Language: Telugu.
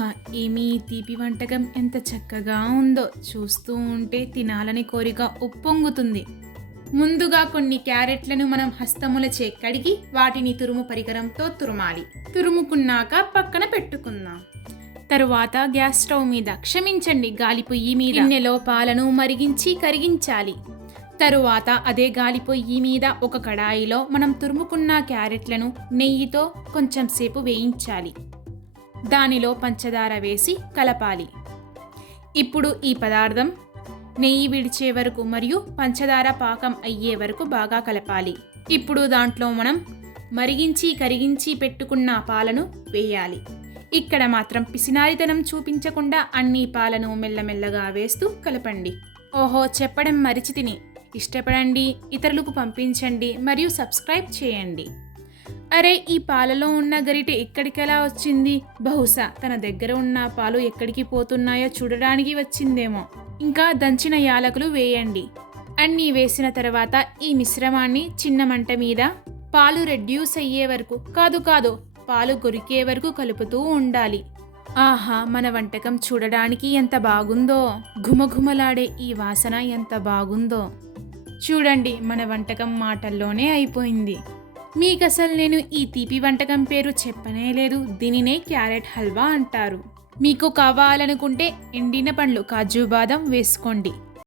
ఆహా! ఏమి ఈ తీపి వంటకం ఎంత చక్కగా ఉందో! చూస్తూ ఉంటే తినాలని కోరిక ఉప్పొంగుతుంది. ముందుగా కొన్ని క్యారెట్లను మనం హస్తములచే కడిగి వాటిని తురుము పరికరంతో తురమాలి. తురుముకున్నాక పక్కన పెట్టుకుందాం. తరువాత గ్యాస్ స్టవ్ మీద, క్షమించండి, గాలి పొయ్యి మీద గిన్నెలో పాలను మరిగించి కరిగించాలి. తరువాత అదే గాలి పొయ్యి మీద ఒక కడాయిలో మనం తురుముకున్న క్యారెట్లను నెయ్యితో కొంచెం సేపు వేయించాలి. దానిలో పంచదార వేసి కలపాలి. ఇప్పుడు ఈ పదార్థం నెయ్యి విడిచే వరకు మరియు పంచదార పాకం అయ్యే వరకు బాగా కలపాలి. ఇప్పుడు దాంట్లో మనం మరిగించి కరిగించి పెట్టుకున్న పాలను వేయాలి. ఇక్కడ మాత్రం పిసినారితనం చూపించకుండా అన్ని పాలను మెల్లమెల్లగా వేస్తూ కలపండి. ఓహో, చెప్పడం మరిచితిని. ఇష్టపడండి, ఇతరులకు పంపించండి మరియు సబ్స్క్రైబ్ చేయండి. అరే, ఈ పాలలో ఉన్న గరిటె ఎక్కడికెలా వచ్చింది? బహుశా తన దగ్గర ఉన్న పాలు ఎక్కడికి పోతున్నాయో చూడడానికి వచ్చిందేమో. ఇంకా దంచిన యాలకులు వేయండి. అన్నీ వేసిన తర్వాత ఈ మిశ్రమాన్ని చిన్న మంట మీద పాలు రెడ్యూస్ అయ్యే వరకు, కాదు పాలు కొరికే వరకు కలుపుతూ ఉండాలి. ఆహా, మన వంటకం చూడడానికి ఎంత బాగుందో! ఘుమఘుమలాడే ఈ వాసన ఎంత బాగుందో! చూడండి, మన వంటకం మాటల్లోనే అయిపోయింది. మీకసలు నేను ఈ తీపి వంటకం పేరు చెప్పనే లేదు. దీనినే క్యారెట్ హల్వా అంటారు. మీకు కావాలనుకుంటే ఎండిన పండ్లు, కాజు బాదం వేసుకోండి.